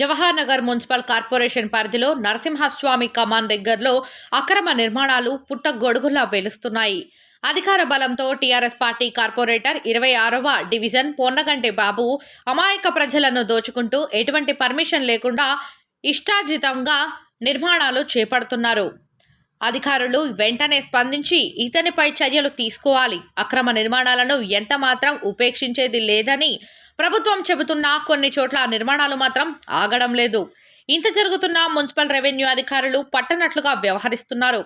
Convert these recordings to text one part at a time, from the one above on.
Jawahar Nagar municipal corporation పరిధిలో నరసింహస్వామి కమాన్ దగ్గరలో అక్రమ నిర్మాణాలు పుట్టగొడుగులా వెలుస్తున్నాయి. అధికార బలంతో టీఆర్ఎస్ పార్టీ కార్పొరేటర్ 26వ డివిజన్ పొన్నగంటి బాబు అమాయక ప్రజలను దోచుకుంటూ ఎటువంటి పర్మిషన్ లేకుండా ఇష్టార్జితంగా నిర్మాణాలు చేపడుతున్నారు. అధికారులు వెంటనే స్పందించి ఇతనిపై చర్యలు తీసుకోవాలి. అక్రమ నిర్మాణాలను ఎంత మాత్రం ఉపేక్షించేది లేదని ప్రభుత్వం చెబుతున్నా కొన్ని చోట్ల నిర్మాణాలు మాత్రం ఆగడం లేదు. ఇంత జరుగుతున్నా మున్సిపల్ రెవెన్యూ అధికారులు పట్టనట్లుగా వ్యవహరిస్తున్నారు.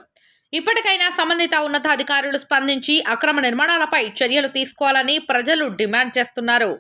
ఇప్పటికైనా సంబంధిత ఉన్నతాధికారులు స్పందించి అక్రమ నిర్మాణాలపై చర్యలు తీసుకోవాలని ప్రజలు డిమాండ్ చేస్తున్నారు.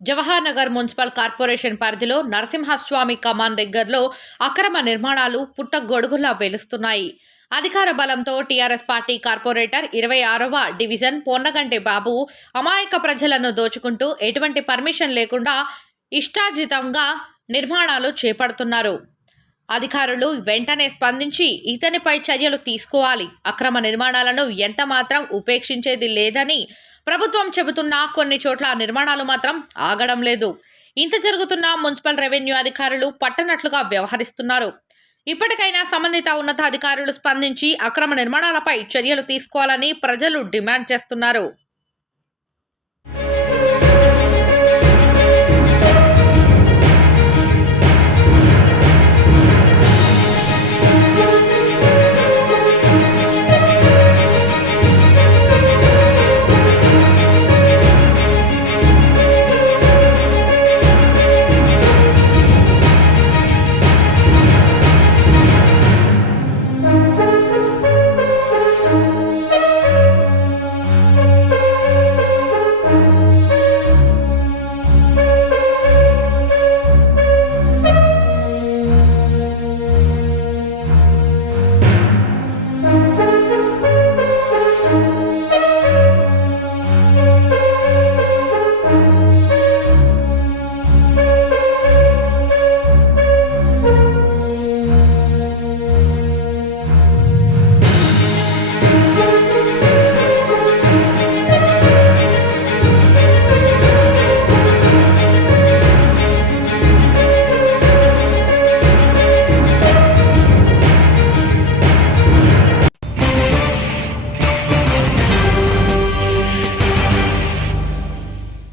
జవహర్ నగర్ మున్సిపల్ కార్పొరేషన్ పరిధిలో నరసింహస్వామి కమాన్ దగ్గరలో అక్రమ నిర్మాణాలు పుట్టగొడుగులా వెలుస్తున్నాయి. అధికార బలంతో టీఆర్ఎస్ పార్టీ కార్పొరేటర్ 26వ డివిజన్ పొన్నగంటి బాబు అమాయక ప్రజలను దోచుకుంటూ ఎటువంటి పర్మిషన్ లేకుండా ఇష్టార్జితంగా నిర్మాణాలు చేపడుతున్నారు. అధికారులు వెంటనే స్పందించి ఇతనిపై చర్యలు తీసుకోవాలి. అక్రమ నిర్మాణాలను ఎంత మాత్రం ఉపేక్షించేది లేదని ప్రభుత్వం చెబుతున్నా కొన్ని చోట్ల నిర్మాణాలు మాత్రం ఆగడం లేదు. ఇంత జరుగుతున్నా మున్సిపల్ రెవెన్యూ అధికారులు పట్టనట్లుగా వ్యవహరిస్తున్నారు. ఇప్పటికైనా సంబంధిత ఉన్నతాధికారులు స్పందించి అక్రమ నిర్మాణాలపై చర్యలు తీసుకోవాలని ప్రజలు డిమాండ్ చేస్తున్నారు.